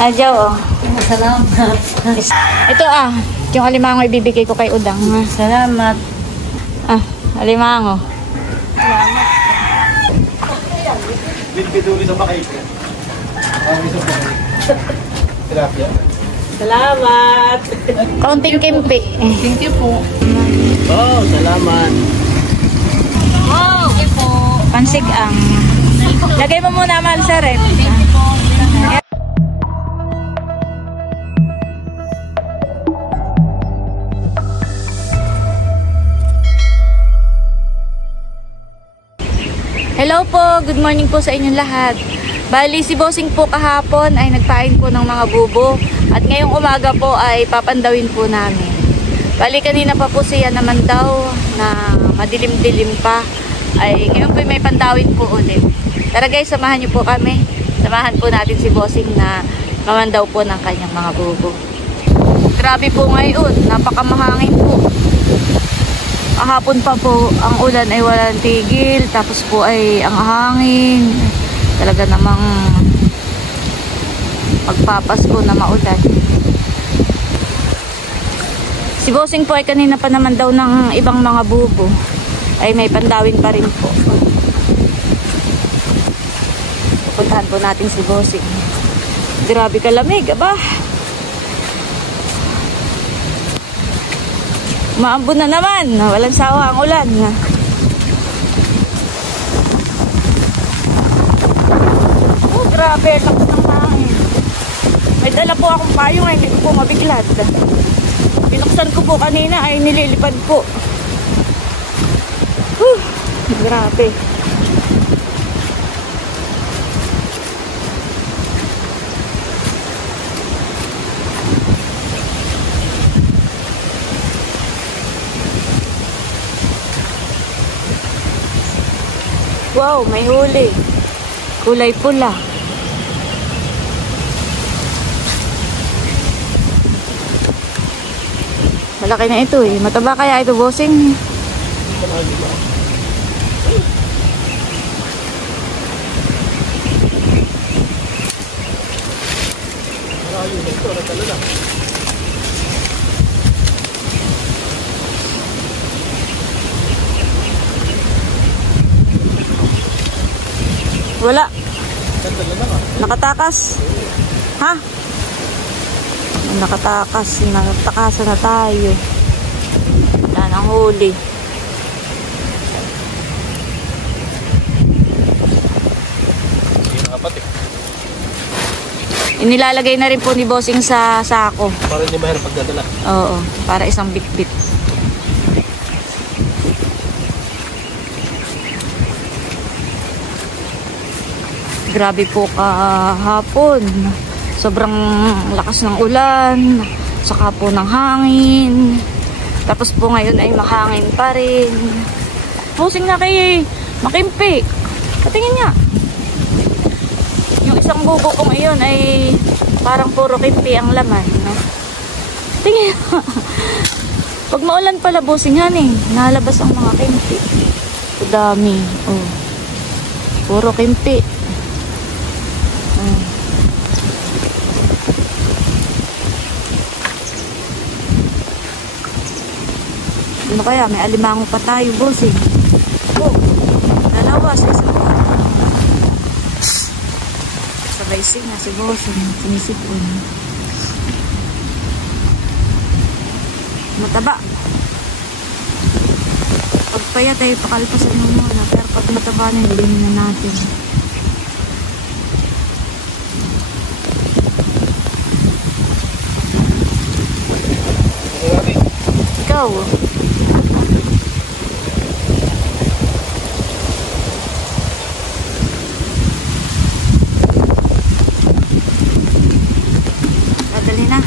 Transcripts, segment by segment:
Adyaw, oh. Salamat. Ito yung alimango ibibigay ko kay Udang. Salamat. Alimango. Salamat. Biduli sa bakay. Tilapia. Salamat. Kaunting kimpi. Thank you po. Oh, salamat. Wow. Thank you po. Pansig ang. Lagay mo muna mahal sa rep. Hello po, good morning po sa inyong lahat. Bali, si Bossing po kahapon ay nagpain po ng mga bubo at ngayong umaga po ay papandawin po namin. Bali, kanina pa po siya naman daw na madilim-dilim pa ay ngayon po may pandawin po ulit. Tara guys, samahan niyo po kami. Samahan po natin si Bossing na mamandaw po ng kanyang mga bubo. Grabe po ngayon, napakamahangin po. Kahapon pa po ang ulan ay walang tigil, tapos po ay ang hangin. Talaga namang magpapasko na maulan. Si Bossing po ay kanina pa naman daw ng ibang mga bubo. Ay may pandawin pa rin po. Pupuntahan po natin si Bossing. Grabe kalamig, aba. Maambon na naman. Walang sawa ang ulan. Oh, grabe. Lakas ng hangin. May dala po akong payong ay hindi ko po mabiglat. Pinuksan ko po kanina ay nililipad po. Grabe. Wow, may huli. Kulay pula. Malaki na ito eh. Mataba kaya ito, Bossing? Wala. Nakatakas. Ha? Nakatakas. Nakatakasan na tayo. Wala nang huli. Inilalagay na rin po ni Bossing sa sako. Para hindi mahirap pagdadala. Oo. Para isang bit-bit. Grabe po kahapon. Sobrang lakas ng ulan. Saka po ng hangin. Tapos po ngayon ay mahangin pa rin. Bossing na kay makimpi. Patingin niya. Yung isang bubo kong iyon ay parang puro kimpi ang laman. No? Tingin. Pag maulan pala, Bossing yan eh. Nalabas ang mga kimpi. Dami. Oh. Puro kimpi. Ano kaya? May alimango pa tayo, Bossing. Oh, dalawa sa isang sabay singa si Bossing. Sinisipon. Mataba. Pag payat ay pakalpasan mo muna. Pero pag mataba na, hilingin na natin. Ikaw. Dadali na.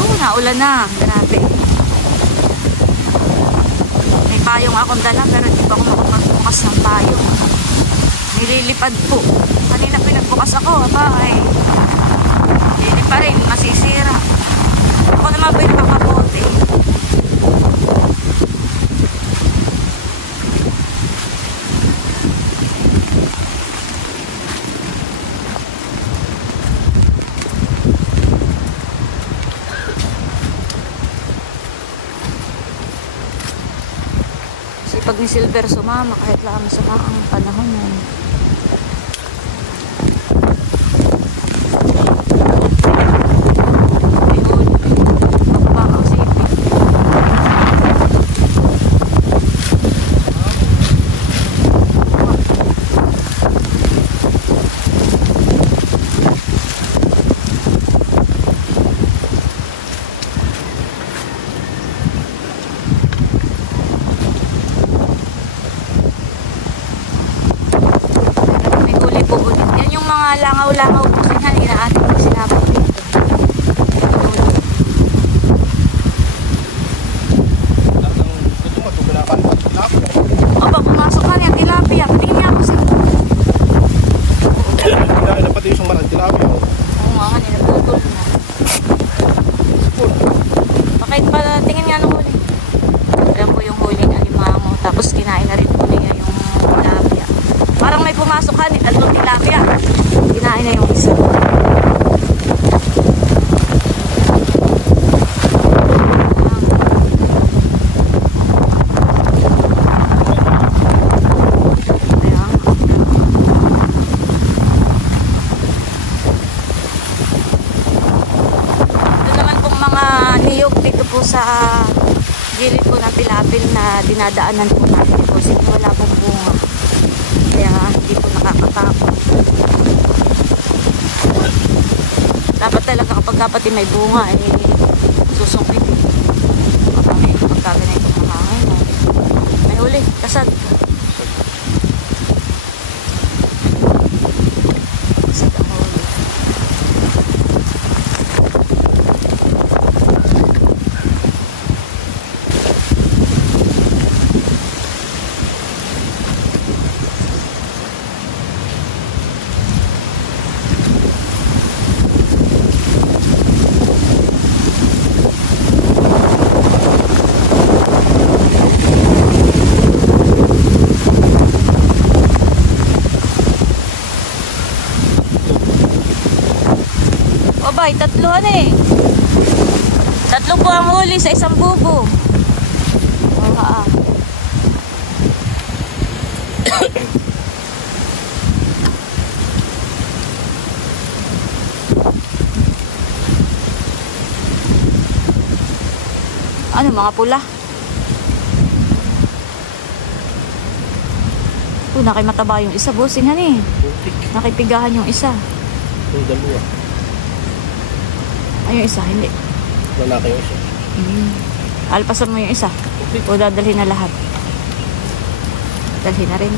Oh, naulan na. Grabe. May payong akong dala pero hindi pa ako makapagbukas ng payong. Nililipad po. Kanina pinagbukas ako. Aba ay hindi pa rin masisira. pag ni Silver sumama, kahit lang masama ang panahon nun. Ayun, bakbak ang sipit. Langaw-langaw po yan, inaatin ko sila po dito. Opa, pumasok ka niya, tilapia. Tingin niya ako sila. Dapat yung isang marang tilapia. Oo nga, kanina tutol na. Bakit pa, tingin nga nung huli. Alam po yung huli na limango. Tapos kinain na rin po niya yung tilapia. Parang may pumasok ka, tatlong tilapia. Kinain na yung isa. Sa gilid po ng tilapil na dinadaanan po natin ito. Sige, wala pong bunga. Kaya hindi po nakakatapon. Dapat talaga kapag dapat may bunga eh susungkit. Kapag pagkaganay itong mahangin. May huli, kasad. Kasad ang huli. Ay, tatlo eh. Tatlo po ang huli sa isang bubo. Ano, mga pula? Nakimataba yung isa, bossing eh. Nakipigahan yung isa. Yung dalawa. Ay, yung isa, hindi. Lalaki yung isa. Alpasan mo yung isa. O dadalhin na lahat. Dalhin na rin.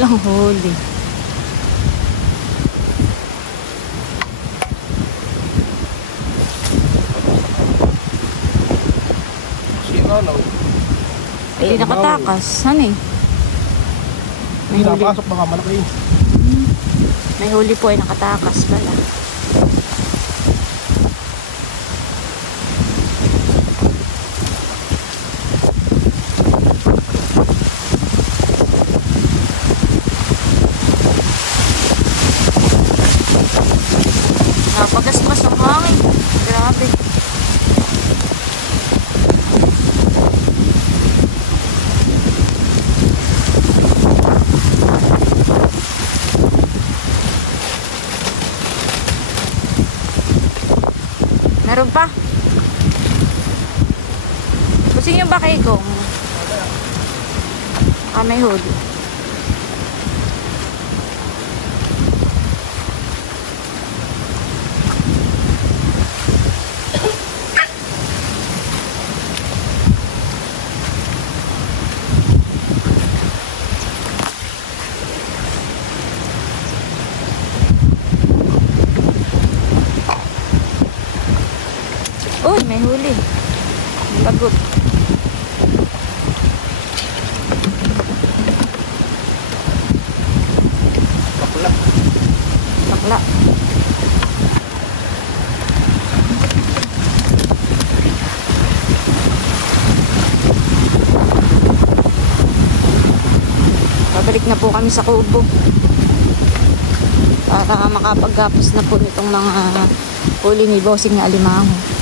Walang huli. Hindi nakatakas. Ano eh? May huli. Napasok baka malaki. May huli po ay nakatakas pala. Napagasmas ang hangin. Grabe. Meron pa. Pusing yung bakay ko. May huli. may huli. Lagot. Kapula. Bakla. Babalik na po kami sa kubo para makapagkapos na po nitong mga huli ni bossing na alimango.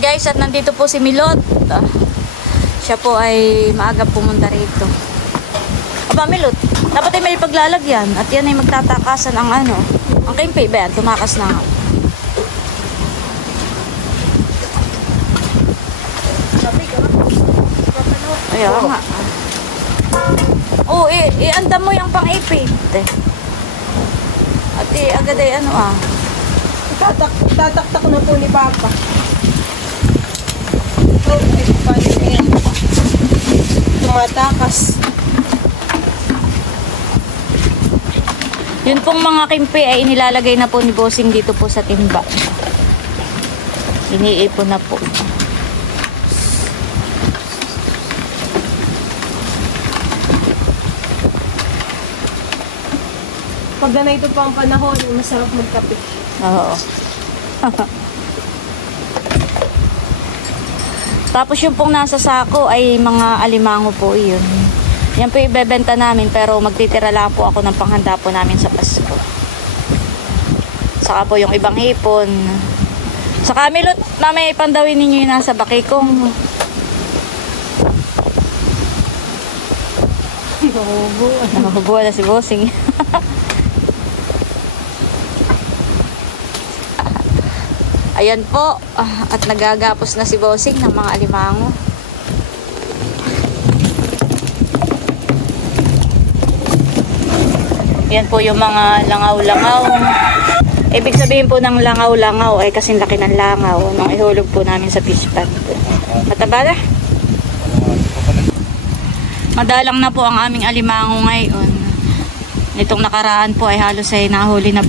Guys, at nandito po si Milot. Siya po ay maaga pumunta rito. Aba Milot, dapat ay may paglalagyan at yan ay magtatakasan ang ano, ang kimpi ba yan, tumakas na nga. Ayaw nga. Oo, ianda mo yung pang-ipit. At agad ay ano Tataktak na po ni Papa. Okay, paano yan? Tumatakas. Yun pong mga kimpi ay inilalagay na po ni bossing dito po sa timba. Iniipon na po. Pag ganito pa ang panahon, masarap magkape. Oo. Tapos yung pong nasa sako ay mga alimango po yun. Yan po ibebenta namin pero magtitira lang po ako ng panghanda po namin sa Pasko. Saka po yung ibang hipon. Saka Milot, mamaya ipandawin ninyo yung nasa bakikong. Nahubuan na si bossing. Ayan po, at nagagapos na si bossing ng mga alimango. Yan po yung mga langaw-langaw. Ibig sabihin po ng langaw-langaw ay kasing laki ng langaw nung ihulog po namin sa fish pond. Mataba na? Madalang na po ang aming alimango ngayon. Nitong nakaraan po ay halos ay nahuli na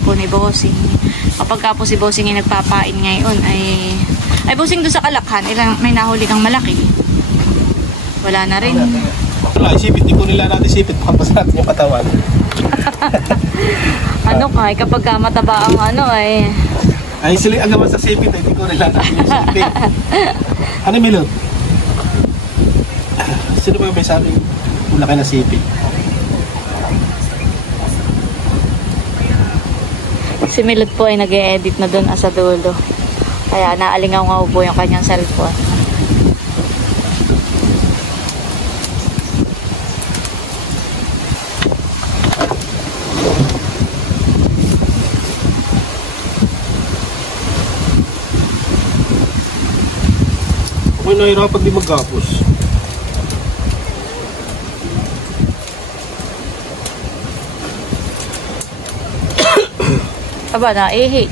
po ni bossing. Kapag ka po si bossing ay nagpapain ngayon ay bossing doon sa Kalakhan, may nahuli kang malaki. Wala na rin. Wala, isipit. Di ko nila natin isipit. Pakapas natin yung katawan. Ano ka, kapag ka mataba ang ano ay... Ay, sila agawan sa sipit. Di ko nila natin isipit. Ano, Milot? Sino ba yung may sabi? Wala kayo na sipit. Si Milot po ay nag-e-edit na doon sa dulo. Kaya naalingaw-ngaw po yung kanyang cellphone. Ako'y nahirapan di magkapos. Aba, naihi.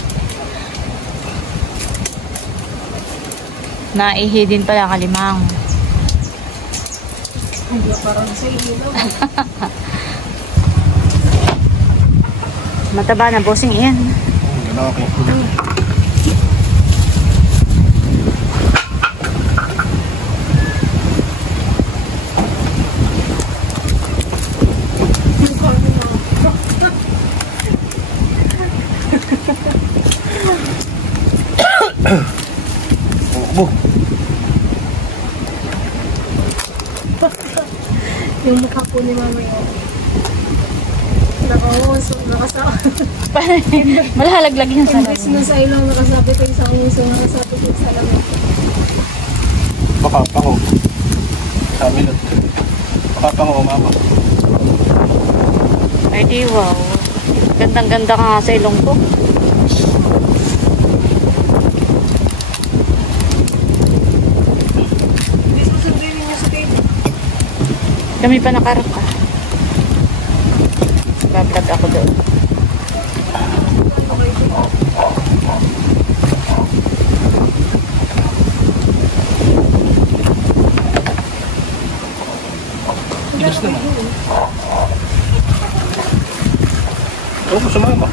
Naihi din pala ang alimango. Hindi parang sa ilaw. Mataba na bossing yan. Okay. Yung mukha po ni Mama yun. Nakahuso, Malalaglag yan sa imbis na sa ilaw, nakasabi ko yung sa uso, nakasabi ko sa lamang. Baka pango. Sa Milot. Baka pango, Mama. Ay di wow. Gandang-ganda ka nga sa ilong ko. Kami pa nakarap ka. Bablog ako doon. Tigas naman. Oo, sumama.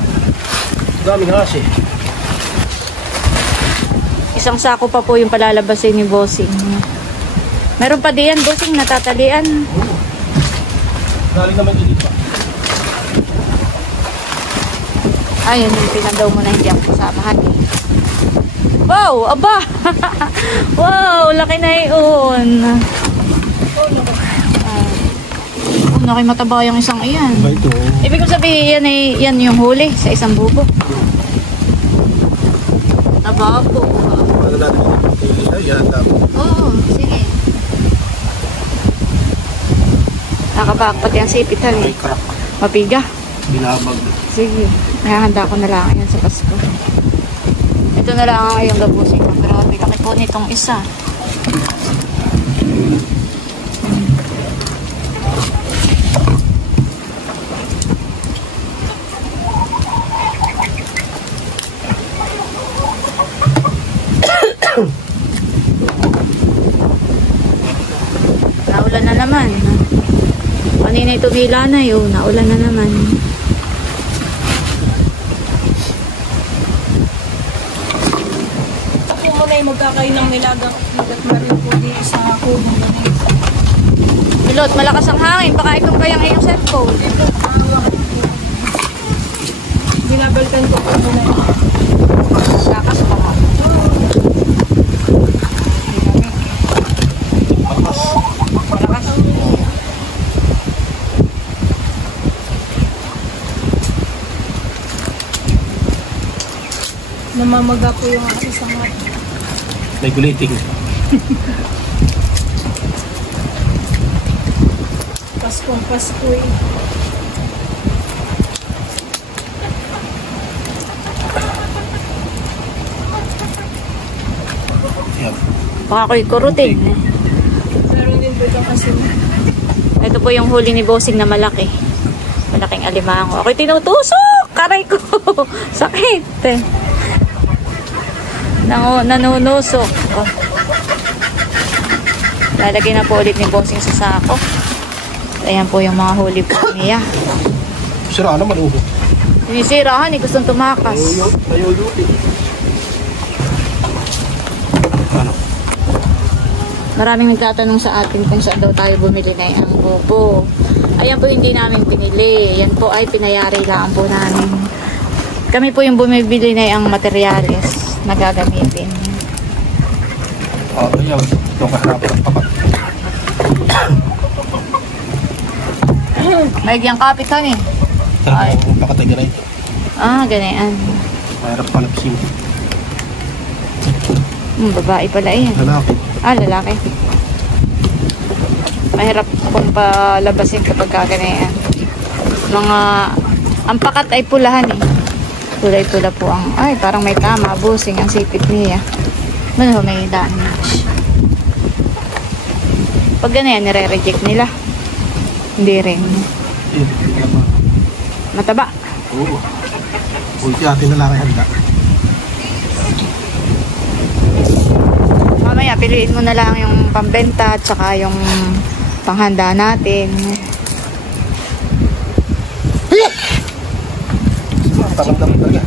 Daming hasi. Isang sako pa po yung palalabasin ni Bossing. Meron pa diyan, Bossing, natatalian. Galing naman din dito. Ayun, yung pinandaw mo na hindi ako kasamahan eh. Wow! Aba! Wow! Laki na yun! Laki mataba yung isang iyan. Ba ito? Ibig kong sabihin, yan yung huli sa isang bubo. Taba po. Ano natin ito? Yan, dami. Oo, sige. Nakabak pati ang sipitan eh. May crack. Mapiga. Binabag. Sige. Nahahanda ko na lang yan sa Pasko. Ito na lang ang ngayong gabusin ko. Grabe, laki po nitong isa. Naulan na naman. Kanina tumila na yun. Naulan na naman. Ako muna yung magkakain ng nilagang marin po dito sa kubo. Milot, malakas ang hangin. Baka itong kayang iyong cellphone. Binabalkan ko po muna. Lakas pa nga. Malakas. Malakas. Namamaga po yung aking sangat. May guliting. Paskong Pasko eh. Yan. Baka ako'y kurutin. Meron din po ito kasi. Ito po yung huli ni Bossing na malaki. Malaking alimango. Ako'y tinutusok! Karay ko! Sakit eh. Nanunusok. Oh. Lalagay na po ulit ni Bossing sa sako. Ayan po yung mga huli po niya. Sira naman uho. Sinisirahan eh. Gustong tumakas. Nayuyuti. Ano? Maraming nagtatanong sa atin kung saan daw tayo bumili na ang bubo. Ayan po hindi namin pinili. Yan po ay pinayari lang po namin. Kami po yung bumibili na ang materyales na gagamitin. Ayaw. Itong kaharapan ng papak. May giyang kapitan eh. Ay. Ang pakatay na ito. Ganyan. Mahirap palapsin. Babae pala eh. Lalaki. Lalaki. Mahirap kung palabasin kapag kaganyan. Ang pakat ay pulahan eh. Tulay-tula po ang, parang may tama. Bossing ang sipit niya. Ano, may damage. Pag ganyan, nire-reject nila. Hindi rin. Mataba. Oo. Ulti atin na lang ay handa. Mamaya, piliin mo na lang yung pambenta at saka yung panghanda natin. Taramdam talaga.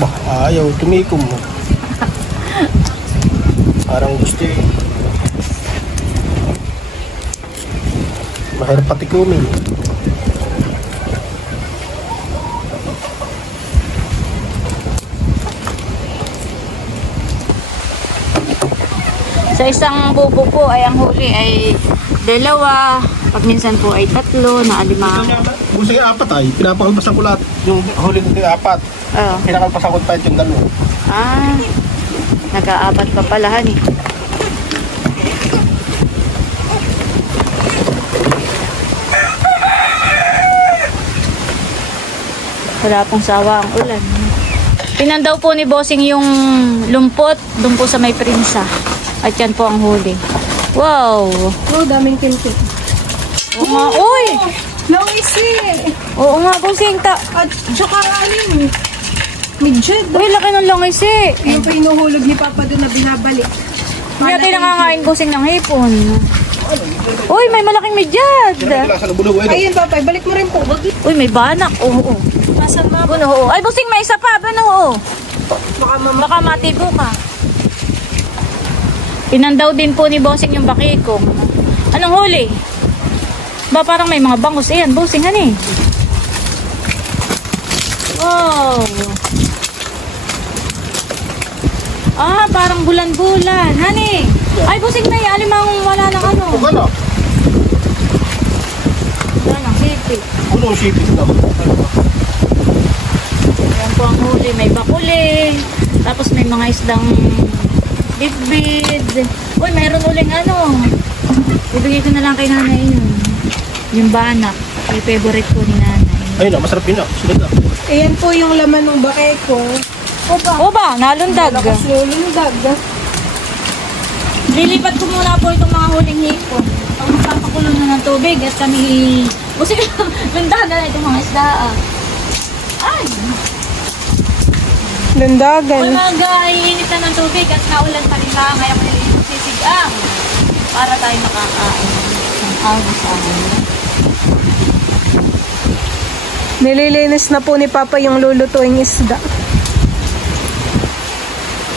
Bah, ayaw. Tumikom mo. Parang gusto eh. Mahirap patikumin. Sa isang bubo po ay ang huli ay 2, pag minsan po ay 3 na alimango. Gusto yung 4 ay, pinapakalpasan ko lahat. Yung huli ko yung 4. Oh. Pinakalpasan ko pa yung 2. Nag-aapat pa palahan eh. Wala pong sawa ang ulan. Pinandaw po ni Bossing yung lumpot doon po sa may prinsa. At yan po ang huli. Wow! Oh, daming kintik. Oo nga. Uy! Noisy! Oo nga, bossing. At saka ano yun? Midget. Uy, laki ng langis eh. Yung pa inuhulog ni Papa doon na binabalik. Hindi natin nangangain bossing ng hipon. Uy, may malaking medyad. Kinakilasa ng bulog. Ayun, Papa, balik mo rin po. Uy, may banak. Oo. Nasaan na? Oo. Ay, bossing, may isa pa. Oo. Baka matibo ka. Pinandaw din po ni bossing yung bakikong. Anong huli? Ba, parang may mga bangus. Ayan, bossing, hani. Wow. Ah, parang bulan-bulan. Hani. Ay, bossing, may alimang wala ng ano. Ano? Wala ng sipi. Ano ang shipit ito? Ayan po ang huli. May bakuli. Tapos may mga isdang bitbit. Uy, mayroon uling ano. Ibigay ko na lang kay nanay yun. Yung banak. Yung favorite ko ni nanay. Ayun na, masarap yun na. Sunod na. Ayan po yung laman ng bakay ko. O ba? Nalundag. Nakasulundag. Lilipat ko muna po itong mga huling hipon. Pag magpapakulo na ng tubig at kami... Kasi lundahan na itong mga isda. Ay! Lundagan. Mag-iinit na ng tubig at naulan pa rin lang. Kaya ko nililipat sisigang para tayo makakain ng almusal. Nililinis na po ni Papa yung lulutuing isda.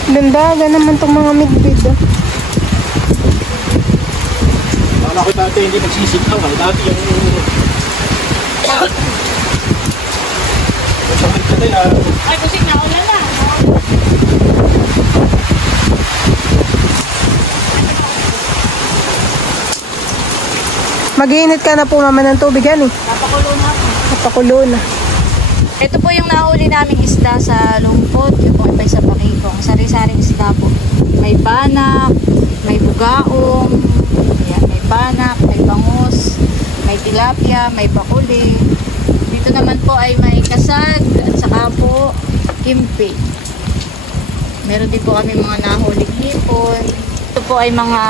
Lundagan naman itong mga midbid. Akala ko dati hindi nagsisitaw. Dati yung... Masakit ka din ah. Ay, kasi naulan na. Mag-iinit ka na po mama ng tubig yan eh. Napakulo na po. Napakulo na. Ito po yung nahuli naming isda sa lungkot. Yung po iba sa bakikong. Sari-saring isda po. May banak, may bugaong, ayan, may banak, may bangus, may tilapia, may bakuli. Dito naman po ay may kasag at saka po kimpi. Meron din po kami mga nahuling hipon. Ito po ay mga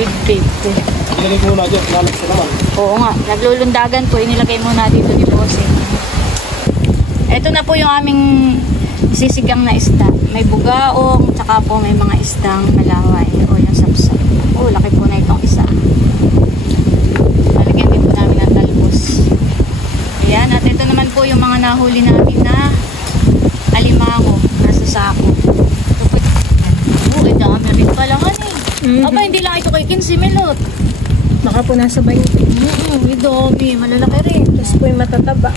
big-big. Ilagay ko muna dyan. Lalap ko naman. Oo nga, naglulundagan po. Inilagay muna dito ni Bossing. Ito na po yung aming sisigang na isda. May bugaong, tsaka po may mga isdang malaway o yung sapsap. Oh, laki po na itong isa. Lalagyan din po namin ng talbos. Ayan, at ito naman po yung mga nahuli namin na alimango. Nasa sako. Ito po. Oh, ito kami rin pala nga eh. Aba, hindi lang ito kay 15 milot. Baka po nasa 20. Idobi, malalaki rin. Tapos po yung matataba.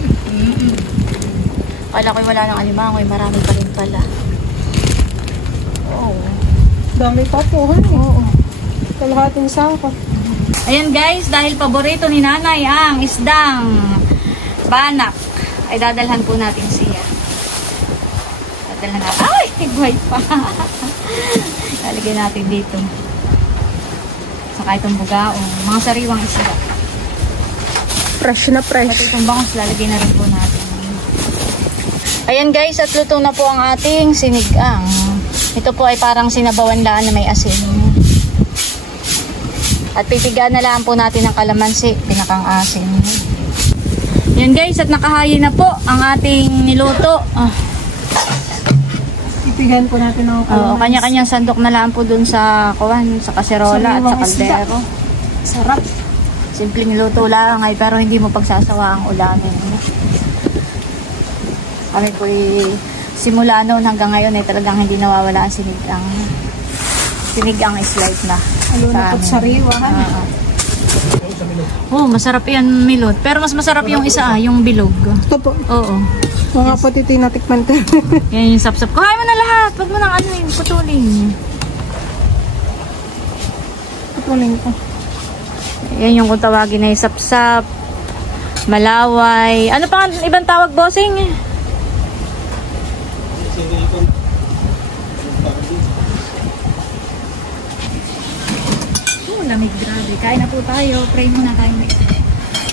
Kala ko'y wala ng alimangoy, marami pa rin pala. Oh. Dami pa po ha eh. Oo. Kalahating sako. Ayan guys, dahil paborito ni nanay ang isdang banak, ay dadalhan po natin siya. Dadalhan natin. Ay, buhay pa. Lalagyan natin dito. Saka itong bugaong. Mga sariwang isda. Fresh na fresh. Pati itong bangus, lalagyan na rin po natin. Ayan guys, at luto na po ang ating sinigang. Ito po ay parang sinabawan laan na may asin. At pipigaan na lang po natin ng kalamansi, pinakang asin. Ayan guys, at nakahayin na po ang ating niluto. Ipigan po natin ng Oo, kanya-kanyang sandok na lang po dun sa kuwan, sa kaserola at sa kaldero. Sarap. Simpleng luto lang ay pero hindi mo pagsasawa ang ulamin. Kami po simula noon hanggang ngayon ay talagang hindi nawawala ang sinigang. Sinigang is life na. Ano na po sariwa ha? Oh, masarap yan milot. Pero mas masarap yung isa, yung bilog. Ito po. Oo. Mga pati tinatikman ko. Yan yung sapsap. Kuhain mo na lahat. Huwag mo nang ano yung putulin. Putulin ko. Yan yung kung tawagin na yung sapsap. Malaway. Ano pa ang ibang tawag, bossing? Lamig, grabe. Kain na po tayo. Pray muna tayo.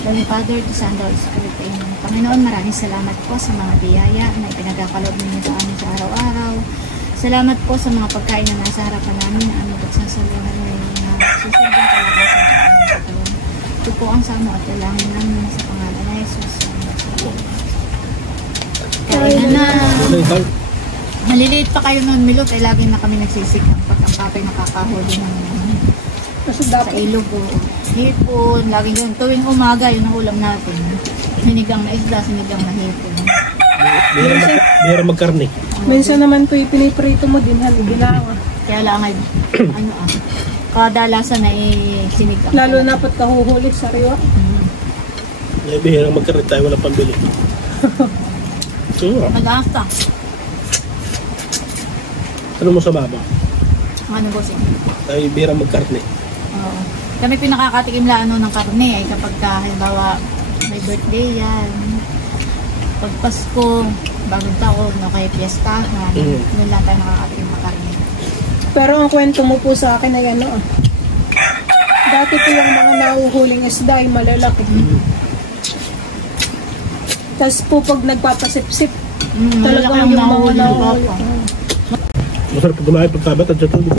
Loving Father, to Son, Holy Spirit. Amen. Panginoon, maraming salamat po sa mga biyaya na ipinagkakaloob ninyo sa amin sa araw-araw. Salamat po sa mga pagkain na nasa harapan namin na aming pagsasaluhan ngayon na susundin talaga sa aming katawan. Ito po ang samo at dalangin namin sa pangalan na Jesus. Kaya na. Maliliit pa kayo noon, Milot, eh lagi na kami nagsisikap pag ang papay nakakahuli ng Kasi sa dapat ilog o hipon, lagi yun. Tuwing umaga, yun ang ulam natin. Sinigang na isda, sinigang na hipon. Bihira magkarne. minsan naman po ipiniprito mo din, ginawa. Kaya lang ay, kadalasan na sinigang. Lalo na pat kahuhuli sa riwa. Bihira magkarne tayo, wala pambili. So, Mag-afta. ano mo sa baba? Ano bossing? Tayo bihira magkarne. Oo. Kami pinakakatikim lang ng karne ay kapag halimbawa may birthday yan. Pag Pasko, bagong taon, o kaya piyestahan, doon lang tayo nakakatikim ng karne. Pero ang kwento mo po sa akin ay ano dati po yung mga nahuhuling isda ay malalaki. Tapos po pag nagpapasipsip, talagang yung mga nahuhuli. Masarap pag kumain pagkabat at sa tubig.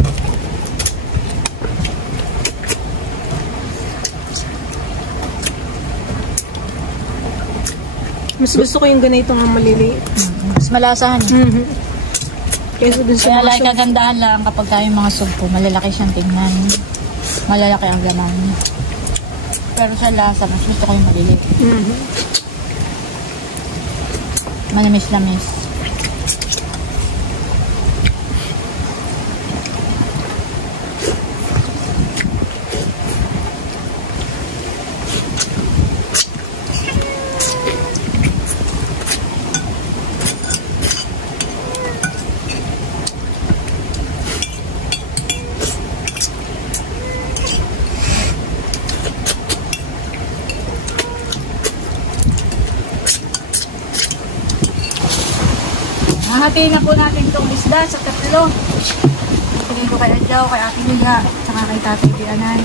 Mas gusto ko yung ganito nga maliliit. Mas malasahan. Kaysa dun sa Kaya mga lang kagandahan lang kapag tayo mga sugpo, malalaki siyang tingnan. Malalaki ang laman. Pero sa lasa, mas gusto ko yung maliliit. Manamis-lamis. Hahatiin na po natin itong isda sa tatlo. Tingin ko kay Adjaw, kay Ate Liga, saka kay Tatay Dianan,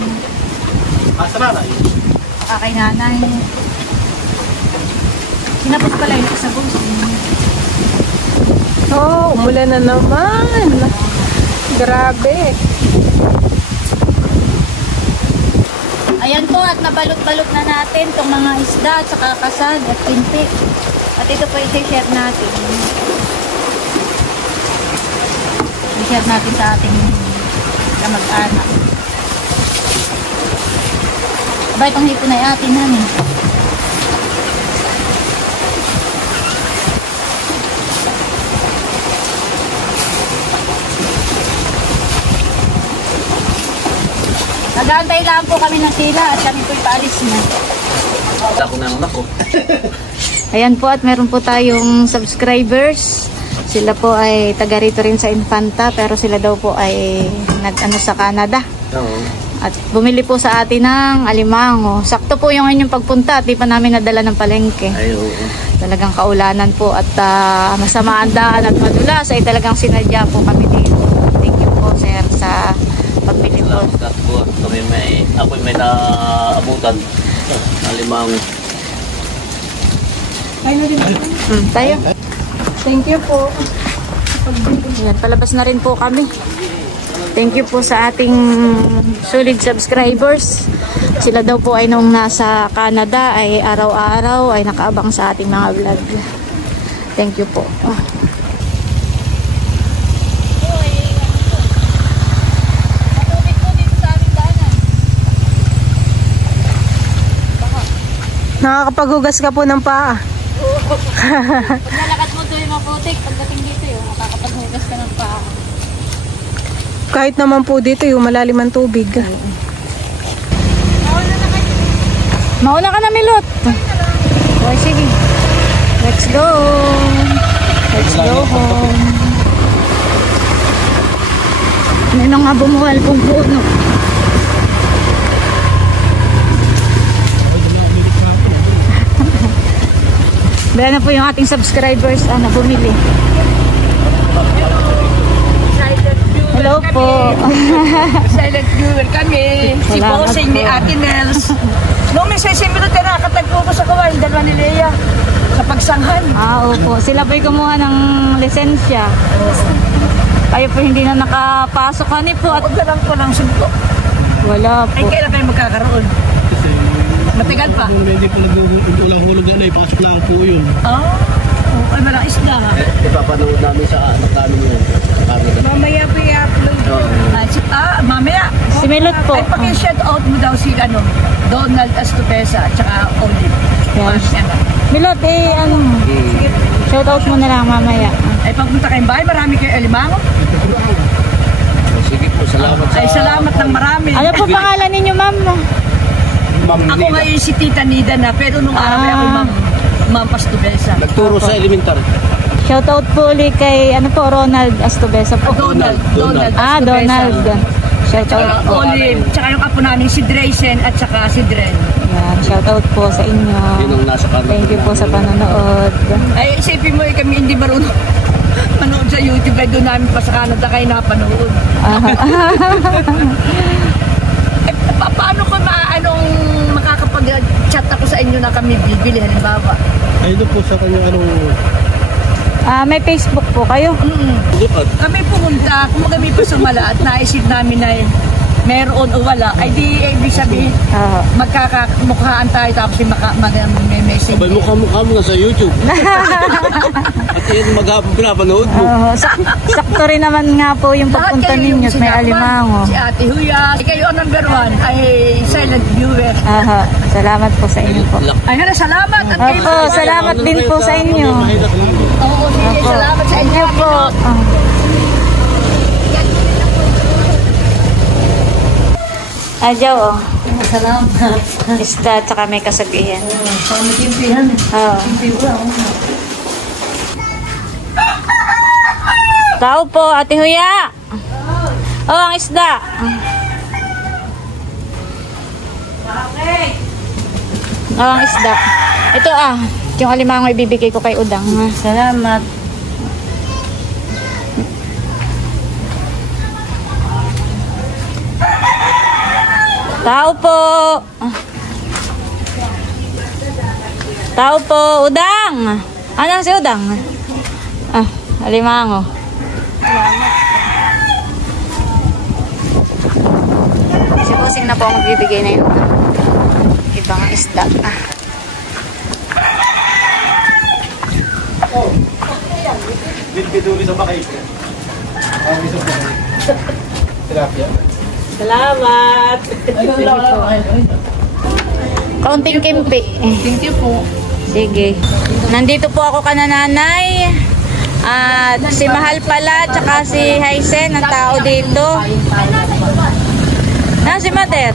Asa na tayo? saka kay Nanay. Sinapot pala yung isa buong umulan na naman. Grabe. Ayan po at nabalot-balot na natin itong mga isda at saka kasad at pinti. At ito po i-share natin. I-share natin sa ating kamag-anak. Aba, itong hipon ay atin namin. Nag-aantay lang po kami ng tila at kami po ipaalis na. Ako na ang lako. Ayan po at meron po tayong subscribers. Sila po ay taga rito rin sa Infanta pero sila daw po ay nag-ano sa Canada. Oo. At bumili po sa atin ng alimango. Sakto po yung inyong pagpunta at di pa namin nadala ng palengke. Ay, oo. Talagang kaulanan po at masama ang daan at madulas ay talagang sinadya po kami dito. Thank you po sir sa pagbili po. Salamat po. Ako'y may naabutan. Alimang. Tayo na din. Tayo. Thank you po. Ayan, palabas na rin po kami. Thank you po sa ating solid subscribers. Sila daw po ay nung nasa Canada ay araw-araw ay nakaabang sa ating mga vlog. Thank you po. Nakakapaghugas ka po ng paa. Pag nalakad mo doon yung maputik, pagdating dito yung makakapaghugas ka ng paa. Kahit naman po dito yung malalim ang tubig. Mauna ka na, Milot. Okay, sige. Let's go. Let's go home. May mga bumuhal pong puno. Bala na po yung ating subscribers na bumili. Hello po. Silent viewer kami. Si Salamat Bossing ni po. Ate Nels. Noong may 6 minuto na nakatagpo ko sa kawan, dalawa ni Lea. Sa pagsanghan. Opo. Sila po'y kumuha ng lisensya. Kayo po hindi na nakapasok kani po at Pagdalang ko lang sunto. wala Ay, po. kailan kayo magkakaroon? Kasi Matagal pa? kung hindi pa ulang hulog na ipasok lang po yun. Ay, malang isda ha. Ipapanood namin sa anak namin yun. Mamaya po i-upload. Mamaya. Si Milot po. Ay, pag-shout out mo daw si Donald Astupesa at saka Olive. Yan. Milot, ano, shoutout mo na lang mamaya. Ay, pagpunta kayong bahay, marami kayo alimango. Sige po, salamat sa... Ay, salamat ng marami. Ano po pangalan ninyo, ma'am? Ma'am Ako Nina. ngayon si Tita Nida na, pero nung araw ay ako Ma'am Astupesa. Nagturo sa elementary. Shoutout po ulit kay, ano po, Ronald Astubesa po. Donald Ah, Astupesa. Donald. Shoutout Tsaka po. Olive, tsaka yung apo namin si Draysen at tsaka si Dren. Yan, shoutout po sa inyo. Yun ang nasa kanan. Thank you po sa panonood. Ay, isipin mo kami hindi marunong manood sa YouTube, ay doon namin pa sa Canada kayo napanood. Paano ko makakapag-chat ako sa inyo na kami bibili halimbawa? Ay, doon po sa kanyang May Facebook po kayo? Lipad. Kami pumunta, kung kami pa sumala at naisip namin na meron o wala, ay di ibig sabihin, magkakamukhaan tayo tapos may message. Sabay mukha mo na sa YouTube. At yun maghapon pinapanood mo. Sakto rin naman nga po yung pagpunta ninyo at may alimango. Si Ate Huya, kayo ang number 1 ay silent viewer. Salamat po sa inyo po. Ay, salamat. At kayo Opo, salamat din po sa inyo. Oo, sige, salamat sa inyo Po. Adyaw, oh. Salamat. Isda, tsaka may kasabihan. Pamikimpihan. Oo. Tao po, Ate Huya. Oh, ang isda. Oh, ang isda. Ito yung alimango ibibigay ko kay Udang. Salamat. Tao po. Tao po, Udang. Ano si Udang? Alimango. Si Bossing na po ang magbibigay na yun. Ibang isda. Dito sa bakay. Tilapia. Salamat. Kaunting kimpi. Thank you po. Sige. Nandito po ako kanananay. At si Mahal pala, tsaka si Haisen, ang tao dito. Si Mother.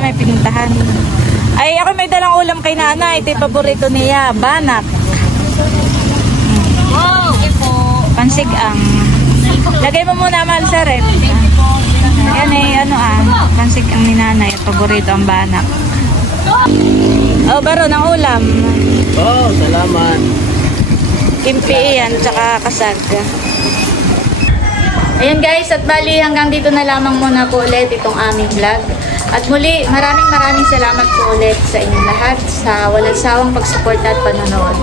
May pinuntahan. Ay, ako may dalang ulam kay nanay. Ito yung paborito niya, banak. Wow. Pansigang. Lagay mo muna, Mahal, sa rep. Yan pansigang ni nanay. At paborito ang banak. Baro ng ulam. Salamat. Kimpi yan, tsaka kasag. Ayan guys, at bali hanggang dito na lamang muna po ulit itong aming vlog. At muli, maraming salamat po ulit sa inyong lahat sa walang sawang pagsuporta at panonood.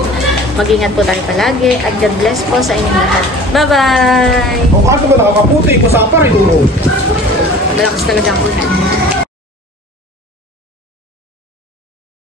Mag-ingat po tayo palagi at God bless po sa inyong lahat. Bye-bye! O kaso ba nakakaputi ko sa parin? Malakas talaga ang ulan.